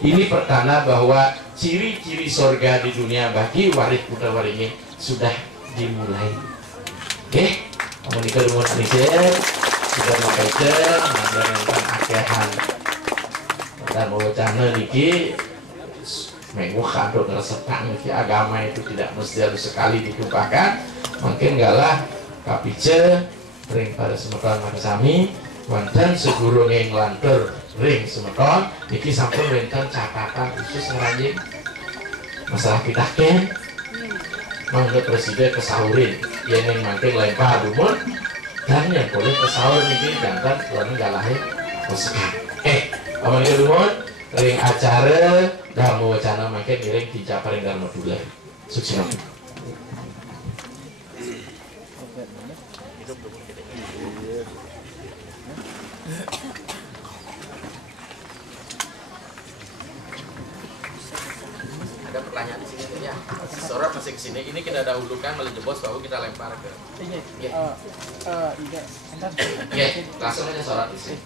Ini pertanda bahwa ciri-ciri sorga di dunia bagi waris putra waringin sudah dimulai. Oke, menikah dengan Anisir sudah mengkaitkan mengenai akehan dan wacana niki mengguh kantor resepan niki agama itu tidak mesti harus sekali ditumpahkan. Mungkin galah kapice ring pada semeton makasami wonten seguru nglantur ring semeton niki sampun wonten catatan khusus ngeranjing masalah pitaken mangga presiden kesaurin yen yang mangke lempar dumun dan yang boleh kesaur niki jantan lamun galahe pesekan amun ke dumun ring acara damu wacana mangke ngiring dicaparing dharma dula sukses. Ada pertanyaan di sini ya. Sorot masih ke sini. Ini kita dahulukan melalui bos baru kita lempar ke. Iya. Iya, langsung aja sorot di sini.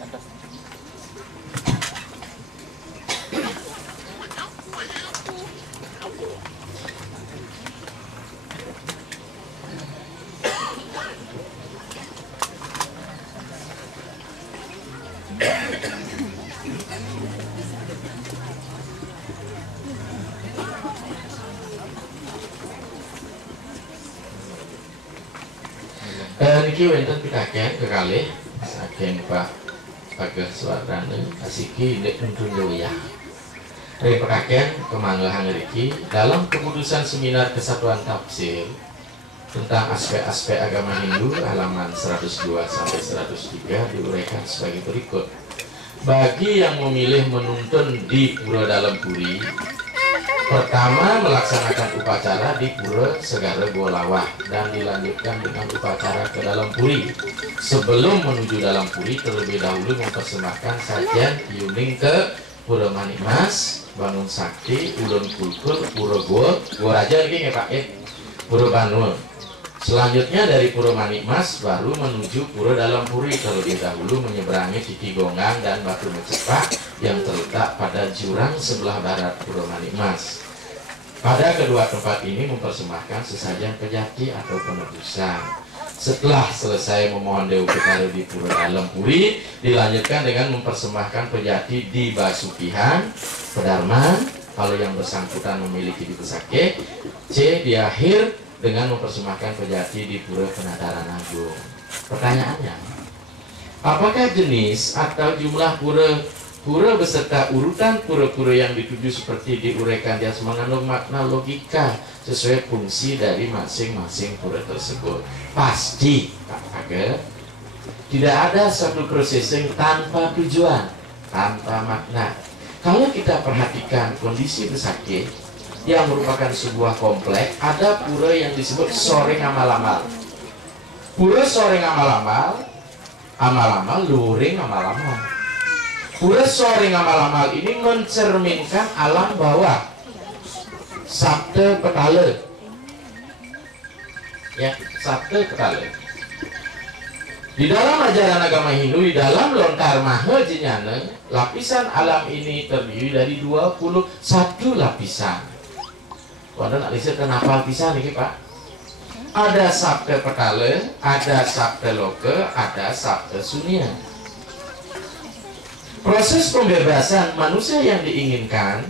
Niki wonten pitaken kekalih saking Pak Bagas Suwardana asiki ndek nuntun ya. Ring pitaken kemanggahan niki dalam keputusan seminar kesatuan tafsir tentang aspek-aspek agama Hindu halaman 102 sampai 103 diuraikan sebagai berikut. Bagi yang memilih menuntun di Pura Dalam Puri, pertama melaksanakan upacara di Pura Segara Golawah dan dilanjutkan dengan upacara ke dalam puri. Sebelum menuju dalam puri terlebih dahulu mempersembahkan sajian yuning ke Pura Manikmas, Bangun Sakti, Ulun Kulkul, Pura Gua Raja lagi ya Pak Pura Banul. Selanjutnya dari Pura Manikmas baru menuju Pura Dalam Puri terlebih dahulu menyeberangi Titi Gonggang dan Batu Mencepak yang terletak pada jurang sebelah barat Pura Manikmas. Pada kedua tempat ini mempersembahkan sesajen pejati atau penebusan. Setelah selesai memohon Dewa Petara di Pura Dalam Puri, dilanjutkan dengan mempersembahkan pejati di Basukihan, Pedarman, kalau yang bersangkutan memiliki di Besake. C. Di akhir dengan mempersembahkan pejati di Pura Penataran Agung. Pertanyaannya, apakah jenis atau jumlah pura beserta urutan pura-pura yang dituju seperti diuraikan di atas mengandung makna logika sesuai fungsi dari masing-masing pura tersebut? Pasti, Pak Agar, tidak ada satu processing tanpa tujuan, tanpa makna. Kalau kita perhatikan kondisi Besake yang merupakan sebuah komplek, ada pura yang disebut Soreng Amal-amal. Pura Soreng Amal-amal, amal-amal, luring amal-amal. Pura Soreng Amal-amal ini mencerminkan alam bawah, Sabda Petala. Ya, Sabda Petala. Di dalam ajaran agama Hindu, di dalam lontar maha jinyana, lapisan alam ini terdiri dari 21 lapisan. Wonten alisir kenapa bisa nih Pak? Ada Sabda Petala, ada Sabda Loka, ada Sabda Sunya. Proses pembebasan manusia yang diinginkan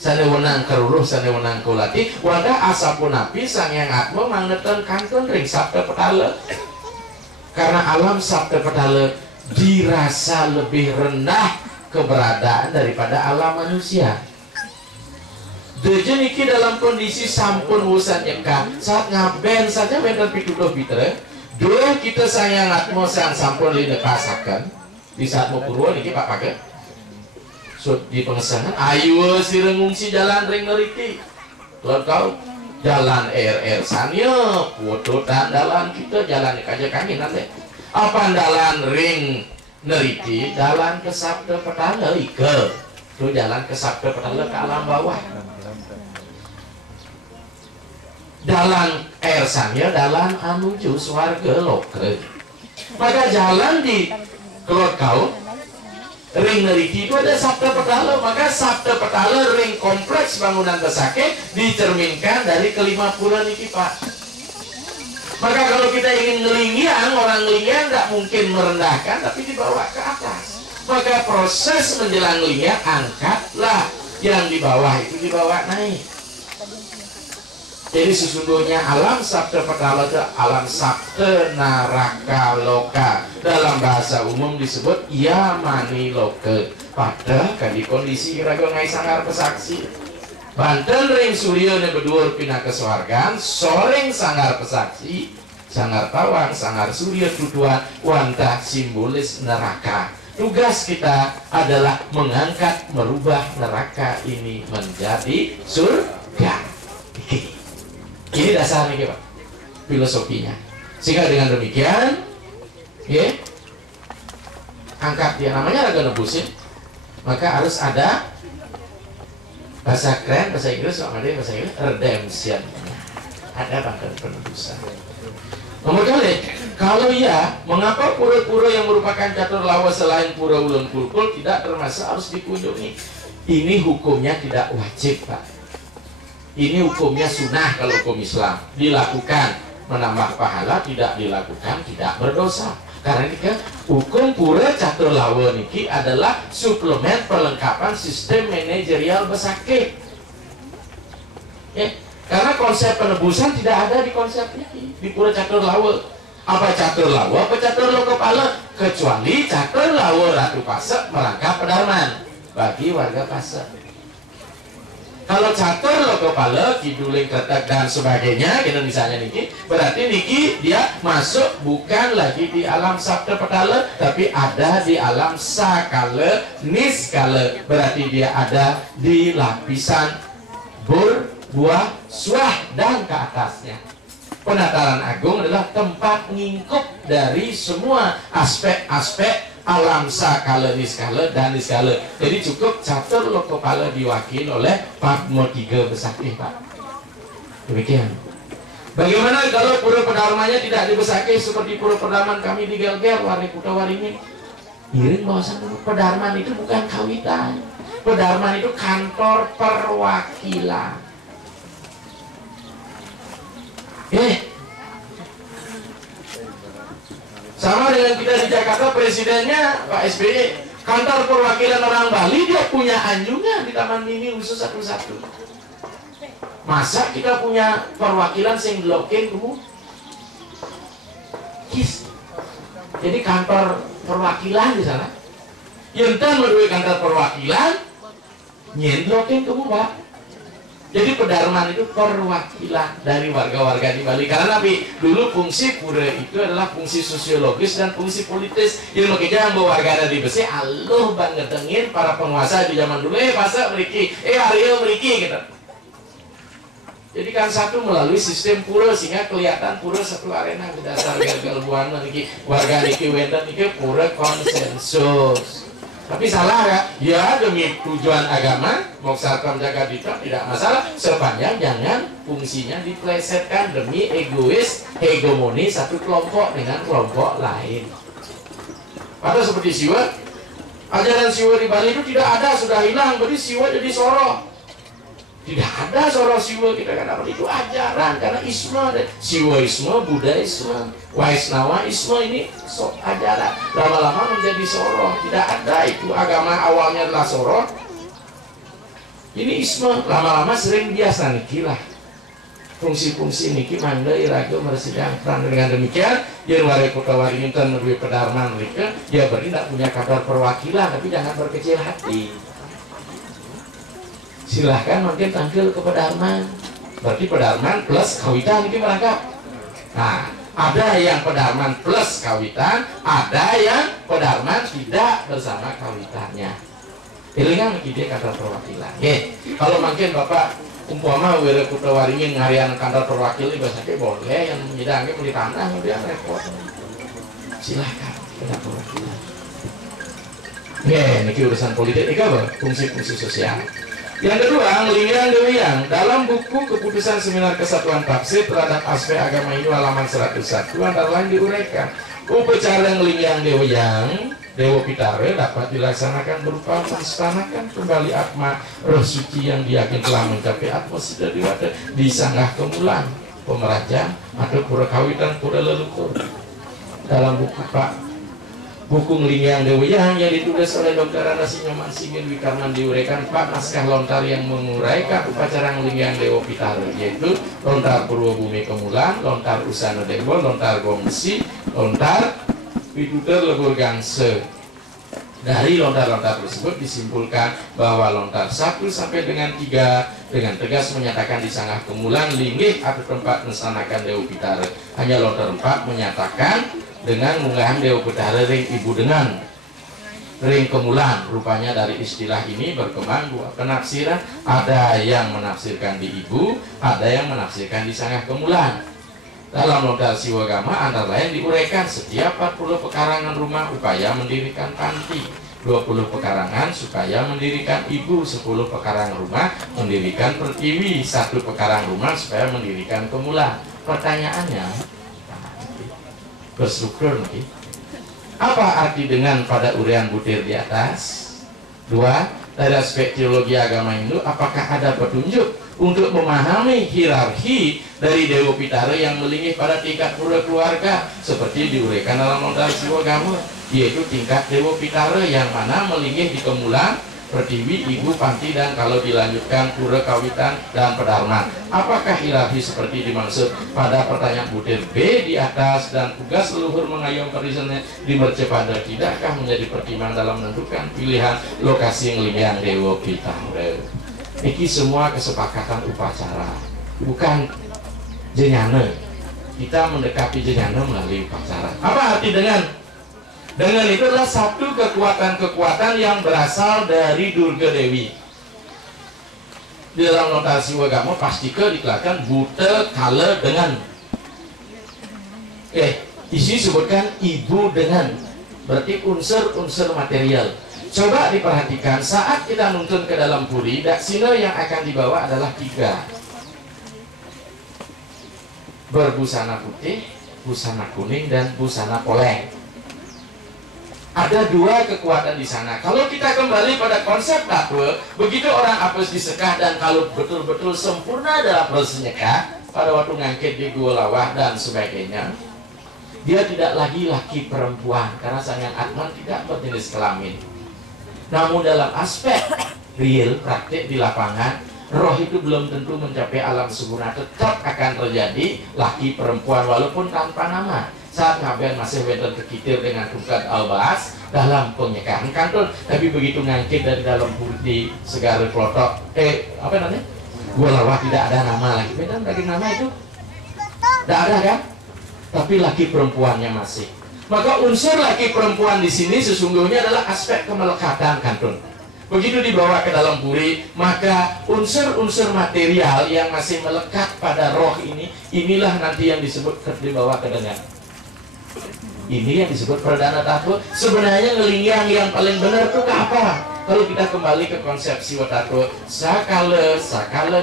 sanewenang keruruh sanewenang kulati wadah asapunapi sang yang atma mangneton kantun ring Sabda Petala. Karena alam Sabda Petala dirasa lebih rendah keberadaan daripada alam manusia. Dejen iki dalam kondisi sampun wusan nyeka saat ngaben saja benten pituduh pitra doa kita sayang atmo sang sampun linekasakan di saat mau purwa niki Pak Pager di pengesangan ayo si rengungsi jalan ring neriti kalau kau jalan RR sanya foto dan jalan kita jalan aja kami nanti apa jalan ring neriti jalan ke Sabda Petala ike tuh jalan ke Sabda Petala ke alam bawah. Dalam air sanya dalam anuju swarga loka. Maka jalan di keluar kau ring neriki itu ada sabda petala, maka sabda petala ring kompleks bangunan besake dicerminkan dari kelima pura niki Pak. Maka kalau kita ingin ngelingian, orang ngelingian tidak mungkin merendahkan, tapi dibawa ke atas. Maka proses menjelang ngelingian, angkatlah yang di bawah itu dibawa naik. Jadi sesungguhnya alam sabda petala itu alam sabda naraka loka. Dalam bahasa umum disebut yamani loka. Pada kan di kondisi raga ngai sangar pesaksi. Banten ring surya ne berdua pindah ke swargan, soreng sangar pesaksi, sangar tawang, sangar surya tuduhan, wantah simbolis neraka. Tugas kita adalah mengangkat, merubah neraka ini menjadi surga. Ini dasarnya Pak, filosofinya. Sehingga dengan demikian, ya, angkat dia namanya raga nebusin, maka harus ada bahasa keren, bahasa Inggris, bahasa Inggris, redemption. Ada bahkan penebusan. Kemudian kalau ya, mengapa pura-pura yang merupakan catur lawa selain pura ulun kulkul tidak termasuk harus dikunjungi? Ini hukumnya tidak wajib Pak. Ini hukumnya sunnah kalau hukum Islam. Dilakukan menambah pahala, tidak dilakukan tidak berdosa. Karena ini kan hukum pura catur lawa niki adalah suplemen perlengkapan sistem manajerial besake. Karena konsep penebusan tidak ada di konsep ini di pura catur lawa. Apa catur lawa? Apa catur lo kepala? Kecuali catur lawa Ratu Pasek merangkap pedarman bagi warga Pasek. Kalau catur lo kepala, kiduling ketek dan sebagainya, gitu misalnya niki, berarti niki dia masuk bukan lagi di alam sabda petala, tapi ada di alam sakala niskala. Berarti dia ada di lapisan bur, buah, suah dan ke atasnya. Penataran agung adalah tempat ngingkup dari semua aspek-aspek alam sakala niskala dan niskala. Jadi cukup catur lo kepala diwakil oleh Padmo 3 besakih Pak. Demikian. Bagaimana kalau pura pedarmanya tidak dibesakih seperti pura pedarman kami di Gelger, Wari Kuta Waringin? Iring bahwasan pedarman itu bukan kawitan. Pedarman itu kantor perwakilan. Sama dengan kita di Jakarta, presidennya Pak SBY, kantor perwakilan orang Bali dia punya anjungan di Taman Mini khusus satu-satu. Masa kita punya perwakilan sing blokin kamu? Jadi kantor perwakilan di sana. Yentan melalui kantor perwakilan, nyen blokin kamu Pak. Jadi pedarman itu perwakilan dari warga-warga di Bali. Karena dulu fungsi pura itu adalah fungsi sosiologis dan fungsi politis. Jadi makanya yang warga ada di Besi, aluh banget ngedengin para penguasa di zaman dulu, masa meriki, Ariel meriki gitu. Jadi kan satu melalui sistem pura sehingga kelihatan pura satu arena berdasar gagal buana niki warga niki wenten niki pura konsensus. Tapi salah ya? Ya demi tujuan agama, moksartam jaga dita tidak masalah sepanjang jangan fungsinya diplesetkan demi egois, hegemoni satu kelompok dengan kelompok lain. Pada seperti siwa, ajaran siwa di Bali itu tidak ada, sudah hilang, berarti siwa jadi soro. Tidak ada soro siwa kita kan itu ajaran karena isma, siwaisme, budaisme, waisnawaisme ini ajaran lama-lama menjadi soro. Tidak ada itu agama awalnya adalah soro. Ini isme lama-lama sering biasa nikilah fungsi-fungsi niki mandai raga mersidang perang. Dengan demikian yang Wari Kuta Waringin melalui pedarman mereka dia tidak punya kadar perwakilan, tapi jangan berkecil hati. Silahkan mungkin tampil ke pedarman. Berarti pedarman plus kawitan ini merangkap. Nah, ada yang pedarman plus kawitan, ada yang pedarman tidak bersama kawitannya. Pilihkan dia kantor perwakilan. Kalau mungkin Bapak umpama Wari Kuta Waringin ngarian kantor perwakilan bahasanya boleh, yang menyidangnya beli tanah dia repot. Silahkan kantor perwakilan. Ini urusan politik, ini apa? Fungsi-fungsi sosial. Yang kedua, Ngelingiang Dewiyang. Dalam buku Keputusan Seminar Kesatuan Tafsir terhadap aspek agama ini halaman 101 antara lain diuraikan upacara Ngelingiang Dewiyang Dewa Pitara dapat dilaksanakan berupa menstanakan kembali atma roh suci yang diyakin telah mencapai atmosfer diwada di sanggah kemulan pemeraja atau pura kawitan pura leluhur. Dalam buku buku Ngelingyang Deweyang yang ditulis oleh Dr. Anasi Nyoman Singin Wikarman diuraikan Pak naskah lontar yang menguraikan upacara Ngelingyang Dewa Pitara, yaitu lontar Purwobumi Kemulan, lontar Usana Dewa, lontar Gomesi, lontar Widuder Lebur Gangse. Dari lontar-lontar tersebut disimpulkan bahwa lontar 1 sampai dengan 3 dengan tegas menyatakan di sanggah kemulan linggih atau tempat mensanakan Dewa Pitara. Hanya lontar 4 menyatakan dengan munggahan Dewa Pitara ring ibu dengan ring kemulan. Rupanya dari istilah ini berkembang dua penafsiran, ada yang menafsirkan di ibu, ada yang menafsirkan di sanggah kemulan. Dalam lontar Siwagama antara lain diuraikan setiap 40 pekarangan rumah upaya mendirikan panti, 20 pekarangan supaya mendirikan ibu, 10 pekarangan rumah mendirikan pertiwi, 1 pekarang rumah supaya mendirikan kemulan. Pertanyaannya, bersyukur nih, apa arti dengan pada uraian butir di atas? 2. Dari aspek teologi agama Hindu, apakah ada petunjuk untuk memahami hierarki dari Dewa Pitara yang melinggih pada tingkat pura keluarga seperti diuraikan dalam lontar Siwagama, yaitu tingkat Dewa Pitara yang mana melinggih di kemulan, pertiwi, ibu, panti, dan kalau dilanjutkan pura kawitan dan pedarman. Apakah hierarki seperti dimaksud pada pertanyaan butir B di atas dan tugas leluhur mengayom perisennya di Mercepada tidakkah menjadi pertimbangan dalam menentukan pilihan lokasi Ngelingyang Dewa Pitara? Ini semua kesepakatan upacara, bukan jenyana. Kita mendekati jenyana melalui upacara. Apa arti dengan itu adalah satu kekuatan-kekuatan yang berasal dari Durga Dewi. Di dalam lontar Siwagama Pastika dikatakan buta kala dengan. Di sini sebutkan ibu dengan, berarti unsur-unsur material. Coba diperhatikan saat kita nuntun ke dalam puri, daksina yang akan dibawa adalah 3. Berbusana putih, busana kuning, dan busana poleng. Ada 2 kekuatan di sana. Kalau kita kembali pada konsep tatwa, begitu orang apes disekah dan kalau betul-betul sempurna dalam proses nyekah, pada waktu ngangkit di gua lawah dan sebagainya, dia tidak lagi laki perempuan karena sangat atman tidak berjenis kelamin. Namun dalam aspek real, praktik di lapangan, roh itu belum tentu mencapai alam sempurna, tetap akan terjadi laki perempuan walaupun tanpa nama. Saat ngaben masih weten terkitir dengan tungkat albas dalam penyekahan kantor, tapi begitu ngangkit dari dalam di segala kelotok, apa namanya? Gua lawah tidak ada nama lagi. Beda dari nama itu? Tidak ada kan? Tapi laki perempuannya masih. Maka unsur laki perempuan di sini sesungguhnya adalah aspek kemelekatan kantun. Begitu dibawa ke dalam puri, maka unsur-unsur material yang masih melekat pada roh ini, inilah nanti yang disebut dibawa ke dengan. Ini yang disebut perdana tattwa. Sebenarnya Ngelingyang yang paling benar itu apa? Kalau kita kembali ke konsep siwa tattwa, sakala,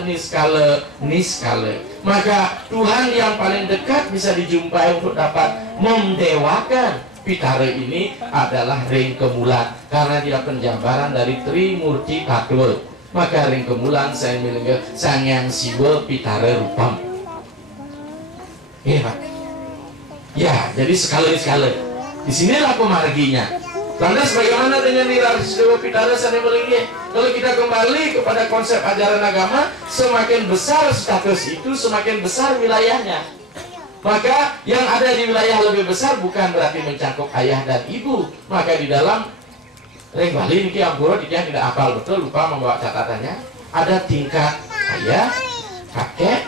niskala. Maka Tuhan yang paling dekat bisa dijumpai untuk dapat memdewakan Pitara ini adalah ring kemulan, karena dia penjabaran dari Trimurti Tattwa. Maka ring kemulan saya milih Sangyang Siwa Pitara Rupam. Iya Pak. Ya, jadi sekali-sekali. Disinilah pemarginya. Lantas bagaimana dengan hierarki Dewa Pitara Sane Melinggih? Kalau kita kembali kepada konsep ajaran agama, semakin besar status itu, semakin besar wilayahnya. Maka yang ada di wilayah lebih besar bukan berarti mencakup ayah dan ibu. Maka di dalam ring Bali ini Ampura dia tidak hafal betul, lupa membawa catatannya. Ada tingkat ayah, kakek,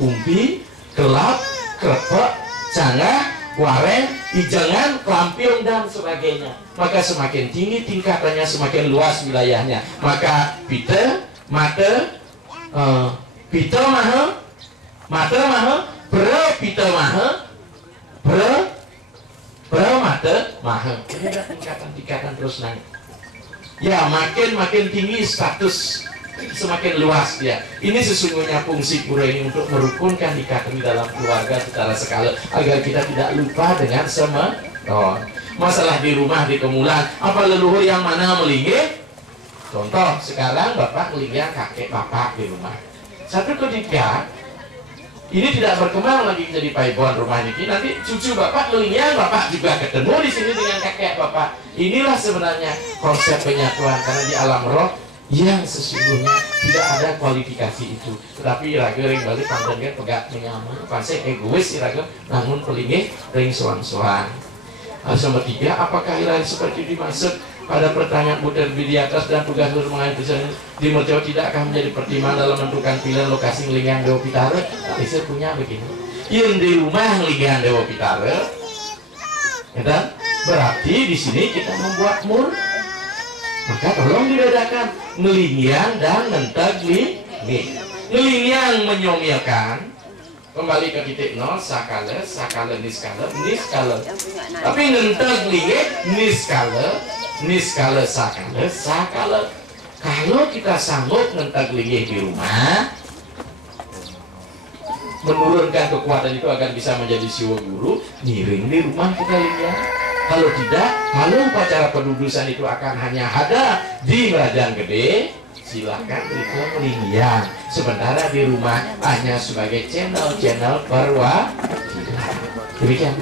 kumpi, kelap, krepek, canggah, wareng, ijangan, kelampiung, dan sebagainya. Maka semakin tinggi tingkatannya, semakin luas wilayahnya. Maka pita, mata, pita maha, mata maha, pita maha, mata maha. Ini ada tingkatan-tingkatan terus naik. Ya, makin tinggi status, semakin luas dia. Ini sesungguhnya fungsi pura ini untuk merukunkan ikatan di dalam keluarga secara skala agar kita tidak lupa dengan semeton. masalah di rumah di kemulan, apa leluhur yang mana melinggih? Contoh sekarang bapak melinggih kakek bapak di rumah. Satu ketika ini tidak berkembang lagi jadi paibon rumah ini, nanti cucu bapak melinggih, bapak juga ketemu di sini dengan kakek bapak. Inilah sebenarnya konsep penyatuan, karena di alam roh yang sesungguhnya tidak ada kualifikasi itu, tetapi raga ring balik pandangnya pegak menyaman pansek egois iraga namun pelingih ring soan-soan. Nomor 3, apakah ilahi seperti dimaksud pada pertanyaan butir di atas dan tugas mengenai tulisan di mercau tidak akan menjadi pertimbangan dalam menentukan pilihan lokasi ngelingan Dewa Pitara? Saya punya begini, yang di rumah ngelingan Dewa Pitara, dan berarti di sini kita membuat mur. Maka tolong dibedakan ngelingian dan mentagli. Ngelingian menyomilkan, kembali ke titik nol, sakala, niskala. Tapi mentagli niskala, sakala. Kalau kita sanggup mentagli di rumah, menurunkan kekuatan itu akan bisa menjadi siwa guru, ngiring di rumah kita lihat. Kalau tidak, kalau upacara pendudusan itu akan hanya ada di Kerajaan Gede, silahkan berikan melinggian. Sementara di rumah hanya sebagai channel perwakilan. Demikian.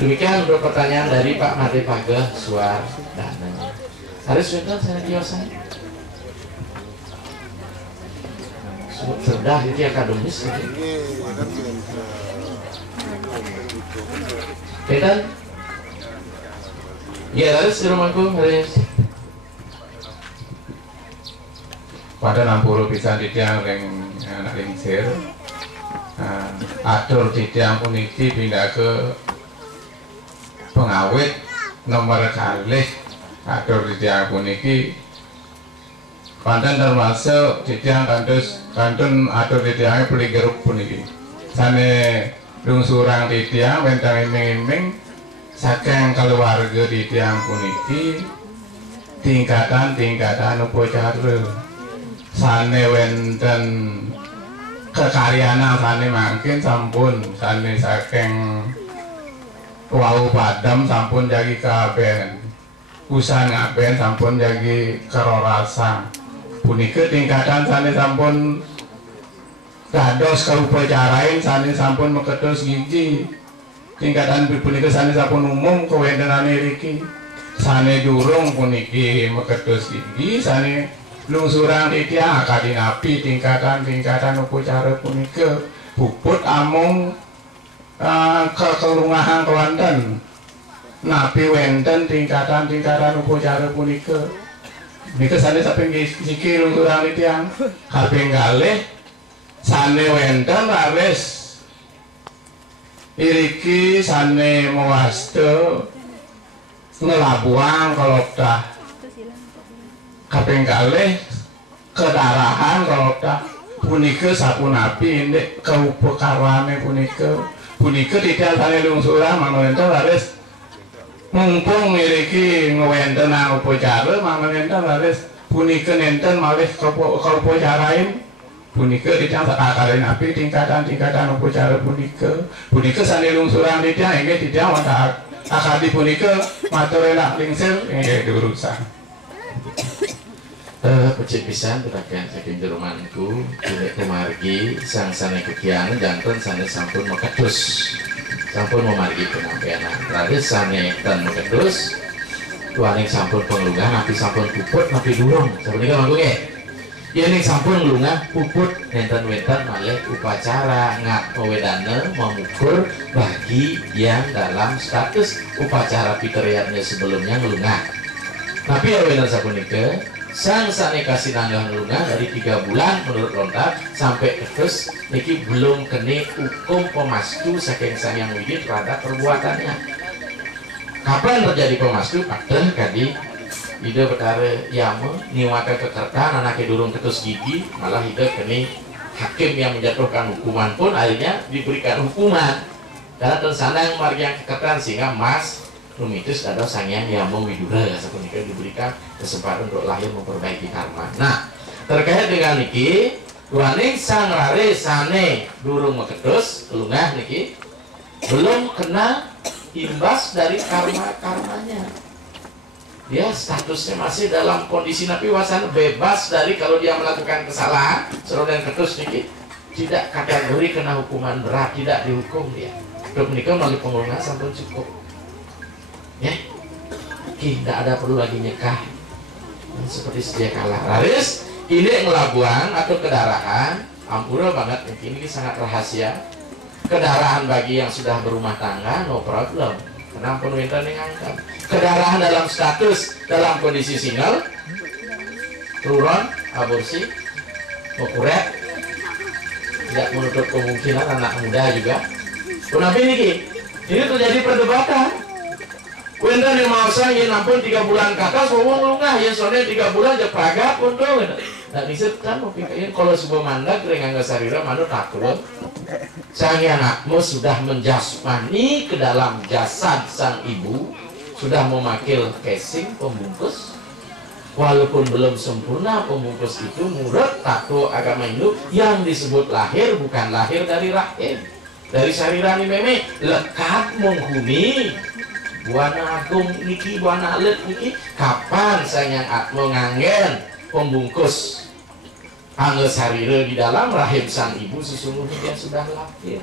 Demikian untuk pertanyaan dari Pak Made Pageh Suardana. Harus benar saya diosan. Sudah itu akademis. Betul? Ya, harus di rumahku harus. Pada 60 bisa tiang yang anak lingsir, atur tiang puniki pindah ke pengawet nomor kalih atur tiang puniki. Panten termasuk tiang kantun atur tiangnya beli geruk puniki. Sane lungsurang di tiang bentang iming-iming saking keluarga di tiang puniki tingkatan upacara sane wenten kekaryana sane mangkin sampun sane saking wau padam sampun jagi kaben usan ngaben sampun jagi kerorasa puniki tingkatan sane sampun dados kaupacarain sane sampun mekedos gigi tingkatan punika sane sampun umum kewentenane riki sane durung puniki mekedos gigi sane lungsurang titiang akadi napi tingkatan upacara punika puput amung kekelungahan kewanten napi wenten tingkatan upacara punika nika sane samping gigi lungsurang titiang kaping kalih sane wenten laris iriki sane mewasta ngelabuang kalau dah kaping kalih kedarahan kalau dah punika sapunapi indek kaupakarane punika tidak sane lungsurang manungenten laris mumpung iriki ngewenten upacara manungenten laris punika nenten malih kaupacarain punika tidak sakakalain api tingkatan upacara punika sane lungsurang tidak inggih tidak wonten akadi punika matur enak lingsir inggih diurusan. Pecik pisan tetakan saking jeromanku tidak kemargi sang sane kekian jantan sane sampun mekedus sampun memargi penampianan terus sane dan mekedus tuaning sampun penglungan napi sampun puput napi durung sapunika mangku nggih. Ya ning sampun nglungah puput nenten-wenten malih upacara ngawedana mengukur bagi yang dalam status upacara piteriannya sebelumnya nglungah. Tapi awedan sapunika sang sane kasih nanggah nglungah dari 3 bulan menurut lontar sampai terus niki belum kene hukum pemastu saking Sang Hyang Widi terhadap perbuatannya. Kapan terjadi pemastu? Padahal kadi ide betare yama niwaka kekertan anaknya durung ketus gigi malah ide kini hakim yang menjatuhkan hukuman pun akhirnya diberikan hukuman karena tersanang margi yang kekertan sehingga mas rumitus ada Sang Hyang Yama Widura sepunika diberikan kesempatan untuk lahir memperbaiki karma. Nah terkait dengan niki tuaning sang lare sane durung meketus kelungah niki belum kena imbas dari karma-karmanya. Dia statusnya masih dalam kondisi napi wasana, bebas dari kalau dia melakukan kesalahan, serodan ketus niki, tidak kategori kena hukuman berat, tidak dihukum dia. Untuk menikah melalui pengurungan sampun cukup. Ya, tidak ada perlu lagi nyekah. Seperti sedia kala. Laris, ini ngelabuan atau kedarahan, ampura banget, ini sangat rahasia. Kedarahan bagi yang sudah berumah tangga, no problem. Kenapa pemerintah ngangkat? Kedarahan dalam status, dalam kondisi single, turun, aborsi, mokuret, tidak menutup kemungkinan anak muda juga. Kenapa ini terjadi perdebatan. Wenda yang mau saya nampun 3 bulan ke atas, ngomong lungah ya soalnya 3 bulan aja praga pun tuh. Dan disebut kan mau pikirkan kalau sebuah mandak dengan sarira manut takut. Sang anakmu sudah menjasmani ke dalam jasad sang ibu, sudah memakil casing pembungkus, walaupun belum sempurna pembungkus itu menurut tato agama Hindu yang disebut lahir bukan lahir dari rahim, dari sarirani meme lekat menghuni buana agung niki buana alit niki. Kapan sayang atmo nganggen pembungkus angge sarire di dalam rahim sang ibu, sesungguhnya dia sudah lahir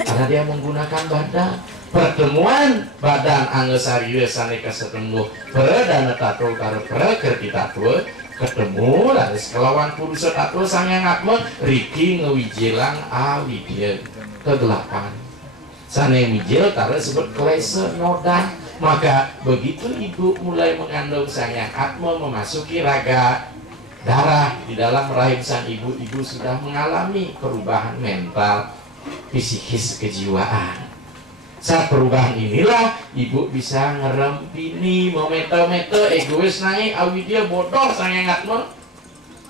karena dia menggunakan badan. Pertemuan badan angge sarire saneka setengguh peredana tato karo kerti tato ketemu laris kelawan purusa tato sang yang atmo riki ngewijilang awidya kegelapan sana mijil taruh sebut klese noda. Maka begitu ibu mulai mengandung sang yang atmo memasuki raga darah di dalam rahim sang ibu, ibu sudah mengalami perubahan mental, psikis, kejiwaan. Saat perubahan inilah ibu bisa ngerempini momento-momento egois naik awidya bodoh sang yang atmo.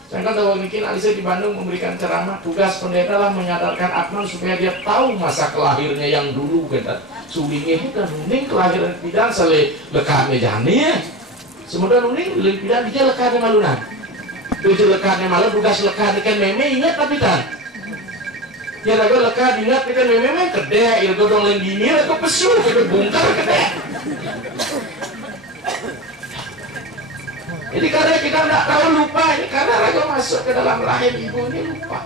Saya kan tahu bikin Alisa di Bandung memberikan ceramah, tugas pendeta lah menyadarkan Atman supaya dia tahu masa kelahirnya yang dulu kita sulingnya itu nuning kelahiran pidan sele lekat mejani ya. Semudah nuning lebih pidan dia lekat malunan. Tujuh lekatnya malu tugas lekat kan meme ingat tapi kan. Ya lagu lekat ingat kan meme gede, ilgo dong lendini lagu pesu ke bungkar gede. Jadi karena kita tidak tahu lupa ini karena raga masuk ke dalam rahim ibu ini lupa.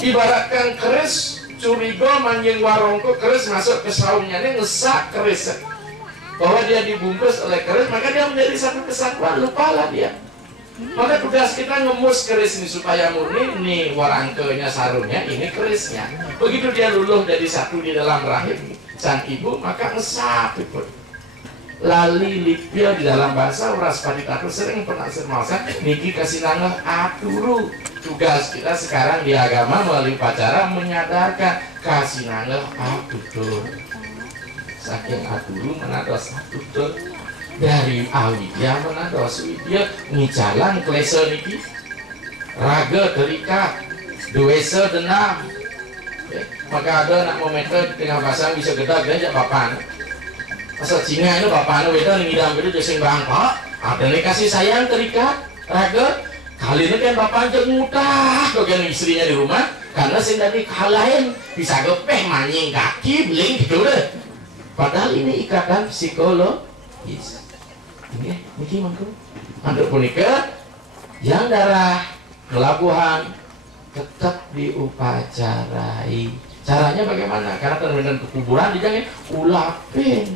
Ibaratkan keris curigo manjing warongko keris masuk ke saungnya ini ngesak keris bahwa dia dibungkus oleh keris, maka dia menjadi satu kesatuan, lupalah dia. Maka tugas kita ngemus keris ini supaya murni nih warangkenya sarungnya ini kerisnya. Begitu dia luluh jadi satu di dalam rahim sang ibu maka ngesak itu. Lali lipia di dalam bahasa uras paditato sering pernah sermasa niki kasih nama aturu. Tugas kita sekarang di agama melalui upacara menyadarkan kasih nama aturu. Saking aturu menados aturu dari awidya menados widya ngicalan klese niki raga terikat duwese denam. Maka ada nak momento di tengah bahasa bisa gedak dan bapan. Asal Cina itu bapaknya beda nih ngidam gitu jasing bangkok ada nih kasih sayang terikat raga kali ini kan bapak aja ngutah bagian istrinya di rumah karena sih tadi kalahin bisa gepeh manying kaki beling gitu deh padahal ini ikatan psikologis ini mangku untuk punika yang darah pelabuhan tetap diupacarai. Caranya bagaimana? Karena terminal kekuburan dijangin ulapin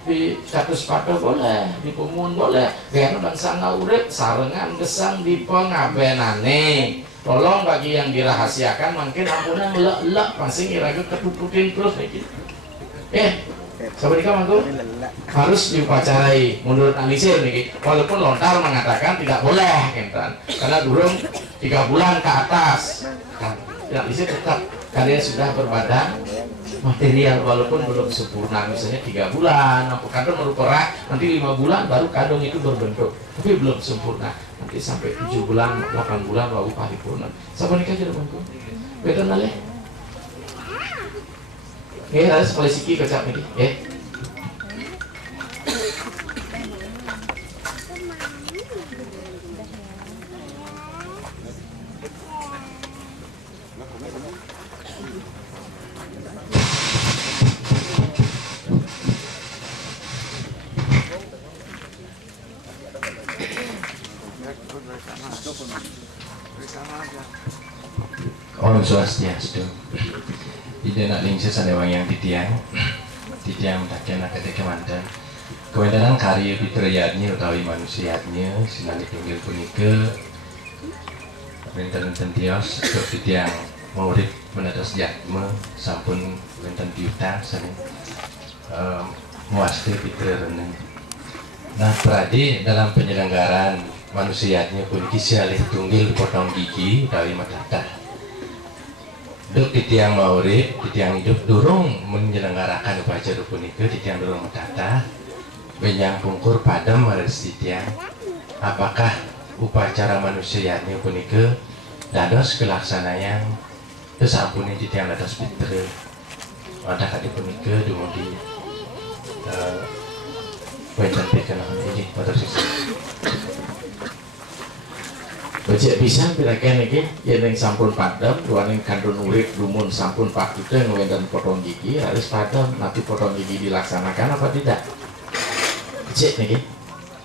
di status pato boleh, di pemun boleh, karena bangsa ngaurip sarengan gesang di pengabenane. Tolong bagi yang dirahasiakan mungkin ampunan lek-lek pasti ngiragu ketututin terus nih. Sahabat Ika mangku harus diupacarai menurut Alisir nih. Walaupun lontar mengatakan tidak boleh, kan? Karena durung 3 bulan ke atas, kan? Alisir tetap kalian sudah berbadan material walaupun belum sempurna, misalnya 3 bulan aku kandung merupakan nanti 5 bulan baru kandung itu berbentuk tapi belum sempurna, nanti sampai 7 bulan 8 bulan baru paripurna. Sabar nikah jadi bangku beda nale harus polisi kecap ini Om Swastiastu. Ide nak lingsis ada yang titiang takkan nak ketika mantan. Kemudian karya fitriyatnya utawi manusiatnya sinali pinggir punika wonten tios titiang murid menados jatme sampun wonten piutang saking muaste fitriyatnya. Nah, berarti dalam penyelenggaraan manusiatnya puniki sialih tunggil potong gigi utawi matata. Duk titiang murid, titiang hidup durung menyelenggarakan upacara punika titiang durung matata. Benyang pungkur padam mares titiang. Apakah upacara manusianya punika dados kelaksanaan sampune titiang dados fitra. Ada kali punika dumudi wonten pikanah ini matur sisa. Becik pisan piraken iki yen ing sampun padam duaning kandhun urip lumun sampun pakuteng wonten potong gigi harus padam nanti potong gigi dilaksanakan apa tidak? Cek nih,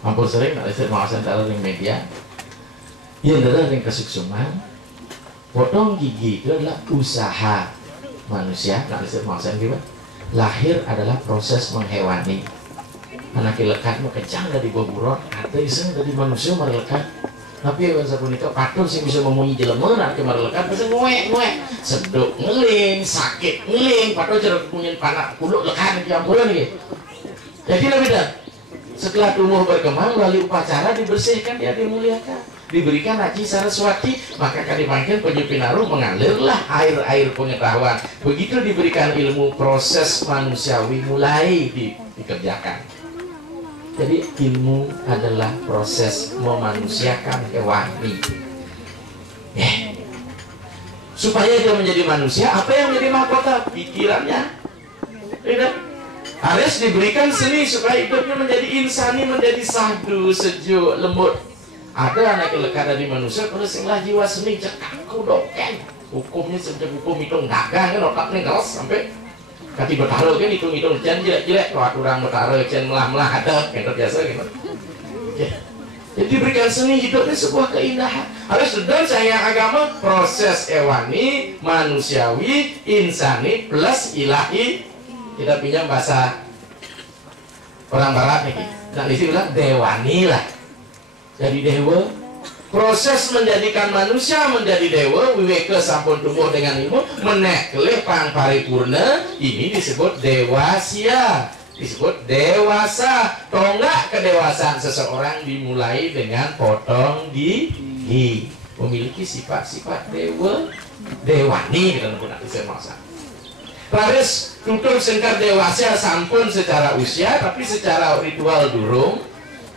ampun sering nak lihat mawasan dalam media. Yang adalah yang kesuksesan, potong gigi itu adalah usaha manusia. Nak lihat mawasan gimana? Lahir adalah proses menghewani. Anak lekat mau kencang dari boburon, ada iseng dari manusia merelekat. Tapi yang saya punya patut sih bisa memunyi jelema nak merelekat bisa ngoek, seduk ngeling, sakit ngeling, patut jeruk punya panak kuluk lekat di ampuran nih. Jadi lebih dah. Setelah tumbuh berkembang melalui upacara dibersihkan dia dimuliakan diberikan haji saraswati maka kali dipanggil penyu pinaru mengalirlah air pengetahuan begitu diberikan ilmu proses manusiawi mulai dikerjakan. Jadi ilmu adalah proses memanusiakan hewani supaya dia menjadi manusia. Apa yang menjadi mahkota? Pikirannya tidak harus diberikan seni supaya hidupnya menjadi insani, menjadi sahdu, sejuk, lembut. Ada anak lekat dari manusia kalau singlah jiwa seni cekaku doken. Hukumnya sejak hukum hitung dagang kan otaknya keras sampai kati bertaruh kan hitung jan jelek waktu orang bertaruh jan melah ada yang biasa gitu. Jadi diberikan seni hidupnya sebuah keindahan. Harus sedang sayang agama proses ewani, manusiawi, insani plus ilahi. Kita pinjam bahasa orang barat nih. Nah disi bilang dewani lah. Jadi dewa. Proses menjadikan manusia menjadi dewa, wiweke sampun tumbuh dengan ilmu, menekleh pang paripurna, ini disebut dewasia, disebut dewasa. Tonggak kedewasaan seseorang dimulai dengan potong gigi, memiliki sifat-sifat dewa, dewani kita pun nanti saya masa. Paris tutur sengkar dewasa sampun secara usia tapi secara ritual durung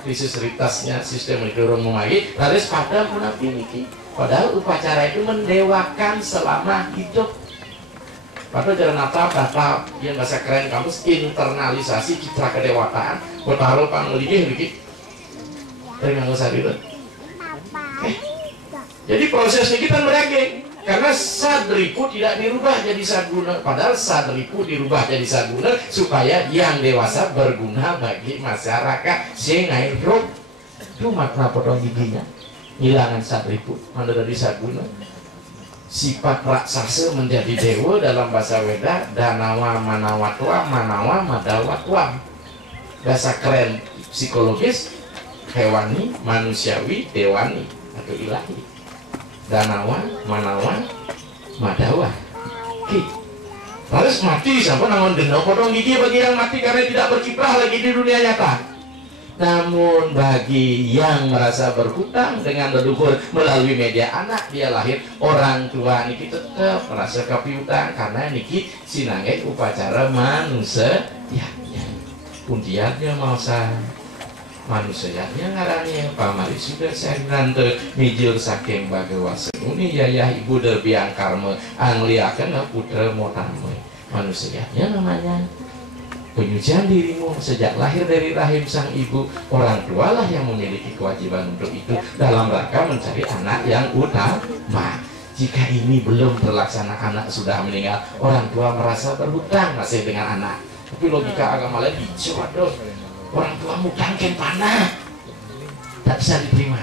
diseritasnya sistem durung memagi Paris pada menapiliki padahal upacara itu mendewakan selama hidup. Padahal jalan natap yang bahasa keren kampus internalisasi citra kedewataan bertaruh panglidih dikit dari nggak usah itu. Jadi prosesnya kita meraging karena sadripu tidak dirubah jadi sadguna, padahal sadripu dirubah jadi sadguna supaya yang dewasa berguna bagi masyarakat. Sehingga hidup itu makna potong giginya, hilangan sadripu, mana dari sadguna. Sifat raksasa menjadi dewa dalam bahasa Weda, danawa manawatwa manawa madawatwa. Bahasa keren psikologis, hewani, manusiawi, dewani atau ilahi. Danawa, manawa, madawa. Harus mati sampai namun deno potong gigi bagi yang mati karena tidak berkiprah lagi di dunia nyata. Namun bagi yang merasa berhutang dengan leluhur melalui media anak dia lahir, orang tua niki tetap merasa kepiutang karena niki sinangge upacara manusia ya undiannya mau manusianya ngarangnya pamari sudah sangrante mijil saking bagawa senuni yayah ibu derbiang karma angliakan putra motame manusianya namanya penyucian dirimu sejak lahir dari rahim sang ibu. Orang tualah yang memiliki kewajiban untuk itu dalam rangka mencari anak yang utama. Jika ini belum terlaksana, anak sudah meninggal, orang tua merasa berhutang masih dengan anak. Tapi logika agama lain bicu, aduh orang tua mutangkan panah tak bisa diterima.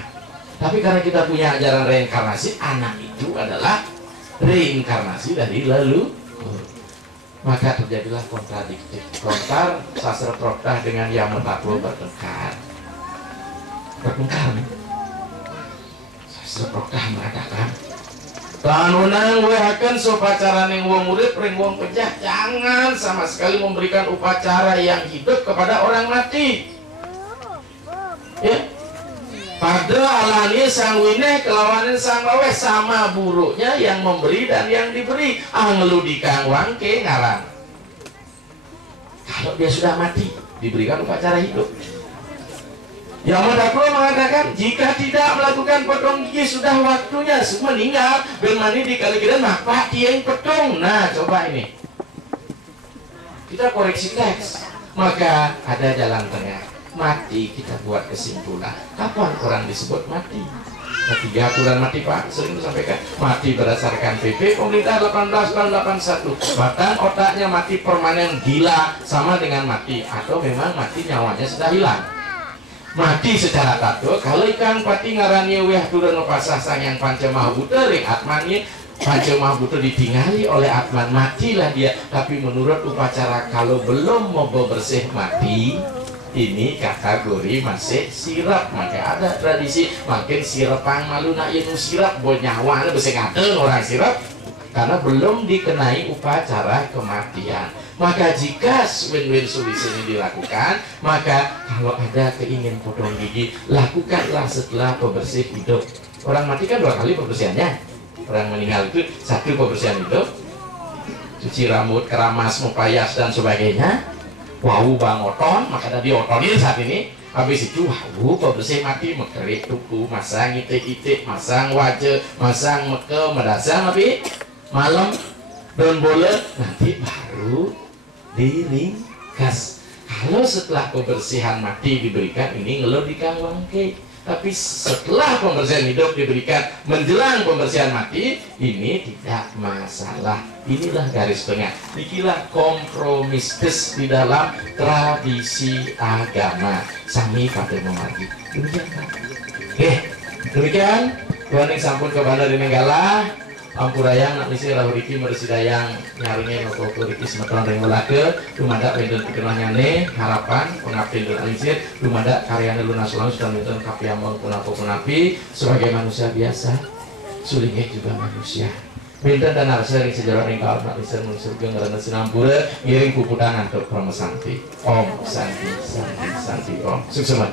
Tapi karena kita punya ajaran reinkarnasi, anak itu adalah reinkarnasi dari lalu. Maka terjadilah kontradiktif. Kontar sastra Prokta dengan yang mentaklu bertengkar. Sastra Prokta mengatakan, Tanunang wehaken sopacara ning wong urip ring wong pejah, jangan sama sekali memberikan upacara yang hidup kepada orang mati. Ya. Pada alani sang wineh kelawanan sang laweh sama buruknya yang memberi dan yang diberi. Angeludikang wangke ngarang. Kalau dia sudah mati diberikan upacara hidup. Yang Madakro mengatakan jika tidak melakukan potong gigi sudah waktunya meninggal bermani di kali kira maka dia yang potong. Nah coba ini kita koreksi teks, maka ada jalan tengah. Mati kita buat kesimpulan kapan orang disebut mati. Ketiga aturan mati Pak sering disampaikan mati berdasarkan PP pemerintah 1881 bahkan otaknya mati permanen gila sama dengan mati atau memang mati nyawanya sudah hilang. Mati secara tato kalau ikan pati ngarani weh turun pasah sang yang panca mahabuta ring atmannya panca mahabuta ditinggali oleh atman matilah dia. Tapi menurut upacara kalau belum mau bersih mati ini kategori masih sirap. Maka ada tradisi makin sirapang malu nak inu sirap bo nyawa bisa ngadeng orang sirap karena belum dikenai upacara kematian. Maka jika win-win solution ini dilakukan, maka kalau ada keingin potong gigi, lakukanlah setelah pembersih hidup. Orang mati kan 2 kali pembersihannya. Orang meninggal itu 1 pembersihan hidup, cuci rambut, keramas, mempayas dan sebagainya. Wau bang oton, maka tadi otonin saat ini. Habis itu wau pembersih mati, mekerik tuku, masang itik-itik, masang wajah, masang meke, medasang tapi malam daun bola nanti baru diringkas. Kalau setelah pembersihan mati diberikan ini ngeluh di kang wangke, tapi setelah pembersihan hidup diberikan menjelang pembersihan mati ini tidak masalah. Inilah garis tengah, inilah kompromistis di dalam tradisi agama sami pada memati. Demikian Pak. Demikian Tuhan yang sampun ke bandar di Nenggala Ampurayang nak misi lahu riki mersidayang nyaringe noko riki semeton ring ulake dumada pinten pikenanyane harapan pengabdi dan alisir dumada karyane lunas langsung dan pinten kapiamong punapi sebagai manusia biasa sulingnya juga manusia pinten dan narasa ring sejarah ring kaal nak misi surga ngerana sinampura ngiring puputangan untuk promo santi Om santi santi santi Om sukseman.